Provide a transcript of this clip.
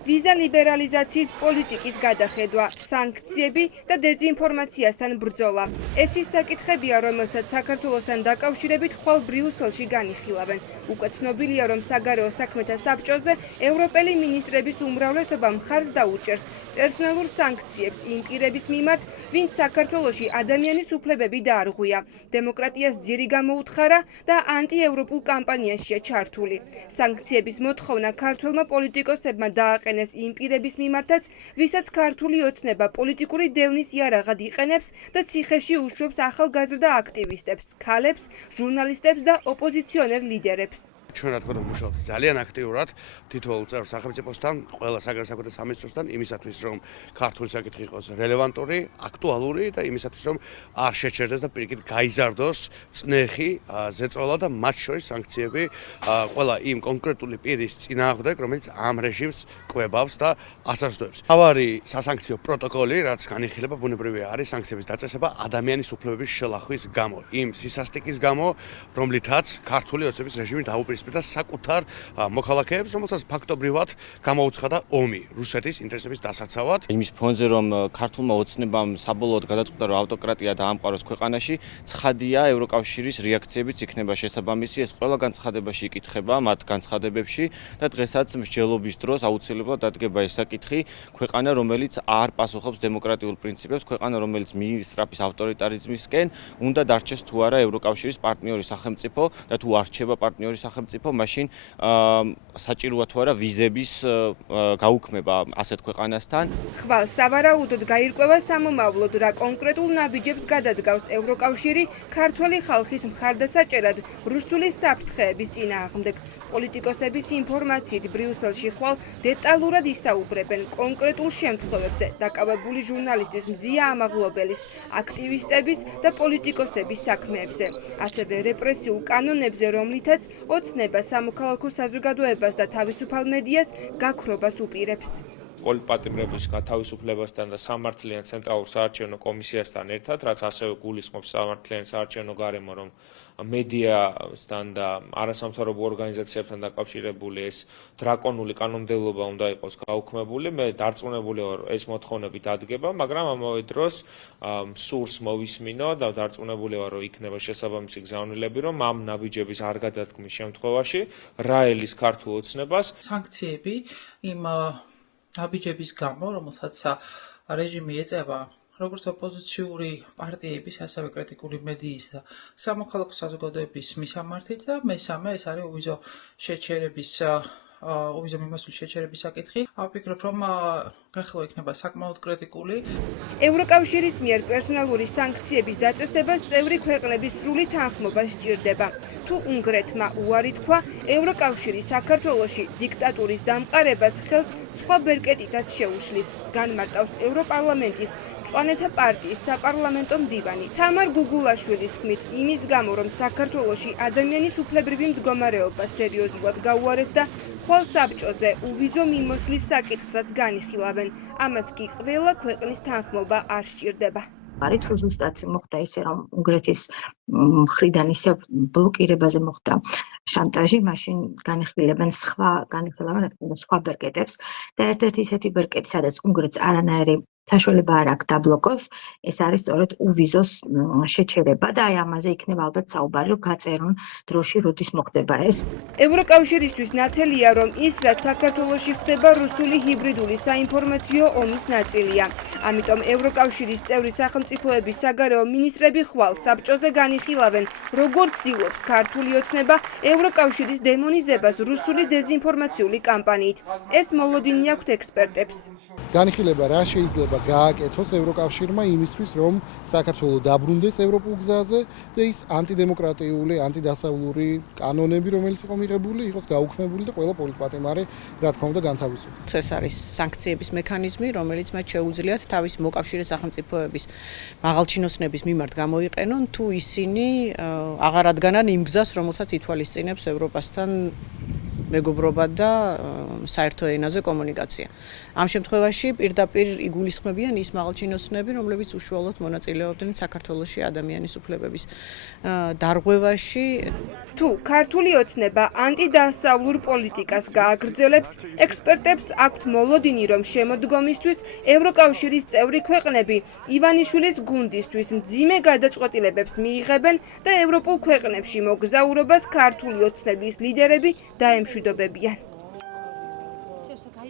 ვიზა ლიბერალიზაციის პოლიტიკის გადახედვა, სანქციები და დეზინფორმაციასთან ბრძოლა. ეს ის საკითხებია, რომელსაც საქართველოსთან დაკავშირებით ხვალ ბრიუსელში განიხილავენ. უკვე ცნობილია, რომ საგარეო საქმეთა საბჭოზე ევროპელი მინისტრების უმრავლესობა მხარს დაუჭერს პერსონალურ სანქციებს იმ პირების მიმართ, ვინც საქართველოში ადამიანის უფლებები დაარღვია, დემოკრატიას ძირი გამოუთხარა და ანტიევროპულ კამპანიაშია ჩართული. სანქციების მოთხოვნა ქართველმა პოლიტიკოსებმა დააყენეს იმ პირების მიმართაც, ვისაც ქართული ოცნება პოლიტიკური დევნის იარაღად იყენებს და ციხეში უშვებს ახალგაზრდა აქტივისტებს, ქალებს, ჟურნალისტებს და ოპოზიციონერ ლიდერებს. ჩვენ რა თქმა უნდა მუშაობთ ძალიან აქტიურად თითოეულ წევრ სახელმწიფოსთან, ყველა საგარეო საქმეთა სამინისტროსთან იმისათვის, რომ ქართული საკითხი იყოს რელევანტური, აქტუალური და იმისათვის, რომ არ შეჩერდეს და პირიქით გაიზარდოს წნეხი, ზეწოლა და მათ შორის სანქციები ყველა იმ კონკრეტული პირის წინააღმდეგ, რომელიც ამ რეჟიმს კვებავს და ასაზრდოებს. თავარი სასანქციო პროტოკოლი, რაც განიხილება, ბუნებრივია არის სანქციების დაწესება ადამიანის უფლებების შელახვის გამო, იმ სისასტიკის გამო, რომლითაც ქართული ოცნების რეჟიმი დაუპირისპირდა და საკუთარ მოქალაქეებს, რომელსაც ფაქტობრივად გამოუცხადა ომი რუსეთის ინტერესების დასაცავად. იმის ფონზე, რომ ქართულმა ოცნებამ საბოლოოდ გადაწყვიტა, რომ ავტოკრატია დაამყაროს ქვეყანაში, ცხადია ევროკავშირის რეაქციებიც იქნება შესაბამისი. ეს ყველა განცხადებაში იკითხება, მათ განცხადებებში და დღესაც მსჯელობის დროს აუცილებლად დადგება ეს საკითხი. ქვეყანა, რომელიც არ პასუხობს დემოკრატიულ პრინციპებს, ქვეყანა, რომელიც მიისწრაფის ავტორიტარიზმისკენ, უნდა დარჩეს თუ არა ევროკავშირის პარტნიორი სახელმწიფო და თუ არჩება პარტნიორი სახელმწიფო, მაშინ საჭიროა თუ არა ვიზების გაუქმება ასეთ ქვეყანასთან. ხვალ სავარაუდოდ გაირკვევა სამომავლოდ, რა კონკრეტულ ნაბიჯებს გადადგავს ევროკავშირი ქართველი ხალხის მხარდასაჭერად რუსული საფრთხეების წინააღმდეგ. პოლიტიკოსების ინფორმაციით ბრიუსელში ხვალ დეტალურად ისაუბრებენ კონკრეტულ შემთხვევებზე, დაკავებული ჟურნალისტის მზია ამაღლობელის, აქტივისტების და პოლიტიკოსების საქმეებზე, ასევე რეპრესიულ კანონებზე, რომლითაც ოცნება სამოქალაქო საზოგადოებას და თავისუფალ მედიას გაქრობას უპირებს. პოლიტპატიმრების გათავისუფლებასთან და სამართლიან ცენტრალურ საარჩევნო კომისიასთან ერთად, რაც ასევე გულისხმობს სამართლიან საარჩევნო გარემო, რომ მედიასთან და არასამთავრობო ორგანიზაციებთან დაკავშირებული ეს დრაკონული კანონმდებლობა უნდა იყოს გაუქმებული. მე დარწმუნებული ვარ, ეს მოთხოვნები დადგება, მაგრამ ამავე დროს სურს მოვისმინო და დარწმუნებული ვარ, რომ იქნება შესაბამისი გზავნილები, რომ ამ ნაბიჯების არ გადადგმის შემთხვევაში რა ელის ქართულ ოცნებას სანქციები იმ ნაბიჯების გამო, რომელსაც რეჟიმი ეწევა როგორც ოპოზიციური პარტიების, ასევე კრიტიკული მედიის და სამოქალაქო საზოგადოების მისამართით და მესამე ეს არის უვიზო შეჩერების ოვიზო მიმოსვლის შეჩერების საკითხი. ვფიქრობ, რომ განხილვა იქნება საკმაოდ კრიტიკული. ევროკავშირის მიერ პერსონალური სანქციების დაწესებას წევრი ქვეყნების სრული თანხმობა სჭირდება. თუ უნგრეთმა უარი თქვა, ევროკავშირი საქართველოში დიქტატურის დამყარებას ხელს სხვა ბერკეტითაც შეუშლის. განმარტავს ევროპარლამენტის მწვანეთა პარტიის საპარლამენტო მდივანი თამარ გუგულაშვილის თქმით, იმის გამო, რომ საქართველოში ადამიანის უფლებრივი მდგომარეობა სერიოზულად გაუარეს და ხვალ საბჭოზე უვიზო მიმოსვლის საკითხსაც განიხილავენ. ამას კი ყველა ქვეყნის თანხმობა არ სჭირდება. არის თუ ზუსტად მოხდა ისე, რომ უნგრეთის მხრიდან ისე ბლოკირებაზე მოხდა შანტაჟი, მაშინ განიხილებენ სხვა ბერკეტებს და ერთ-ერთი ისეთი ბერკეტი, სადაც უნგრეთს არანაირი საშუალება არ აქვს დაბლოკოს, ეს არის სწორედ უვიზოს შეჩერება და აი ამაზე იქნება ალბათ საუბარი, რომ გაწერონ დროში როდის მოხდება ეს. ევროკავშირისთვის ნათელია, რომ ის, რაც საქართველოში ხდება, რუსული ჰიბრიდული საინფორმაციო ომის ნაწილია. ამიტომ ევროკავშირის წევრი სახელმწიფოების საგარეო მინისტრები ხვალ საბჭოზე განიხილავენ, როგორ ცდილობს ქართული ოცნება ევროკავშირის დემონიზებას რუსული დეზინფორმაციული კამპანიით. ეს მოლოდინი აქვთ ექსპერტებს. განიხილება რა შეიძლება გააკეთოს ევროკავშირმა იმისთვის, რომ საქართველო დაბრუნდეს ევროპულ გზაზე და ის ანტიდემოკრატიული, ანტიდასავლური კანონები, რომელიც იყო მიღებული, იყოს გაუქმებული და ყველა პოლიტპატიმარი, რა თქმა უნდა, განთავისუფლდეს. ეს არის სანქციების მექანიზმი, რომელიც მათ შეუძლიათ თავის მოკავშირე სახელმწიფოების მაღალჩინოსნების მიმართ გამოიყენონ, თუ ისინი აღარ ადგენენ იმ გზას, რომელსაც ითვალისწინებს ევროპასთან მეგობრობა და საერთო ენაზე კომუნიკაცია. ამ შემთხვევაში პირდაპირ იგულისხმებიან ის მაღალჩინოსნები, რომლებიც უშუალოდ მონაწილეობდნენ საქართველოში ადამიანის უფლებების დარღვევაში. თუ ქართული ოცნება ანტიდასავლურ პოლიტიკას გააგრძელებს, ექსპერტებს აქვთ მოლოდინი, რომ შემოდგომისთვის ევროკავშირის წევრი ქვეყნები ივანიშვილის გუნდისთვის მძიმე გადაწყვეტილებებს მიიღებენ და ევროპულ ქვეყნებში მოგზაურობას ქართული ოცნების ლიდერები დაემშვიდობებიან.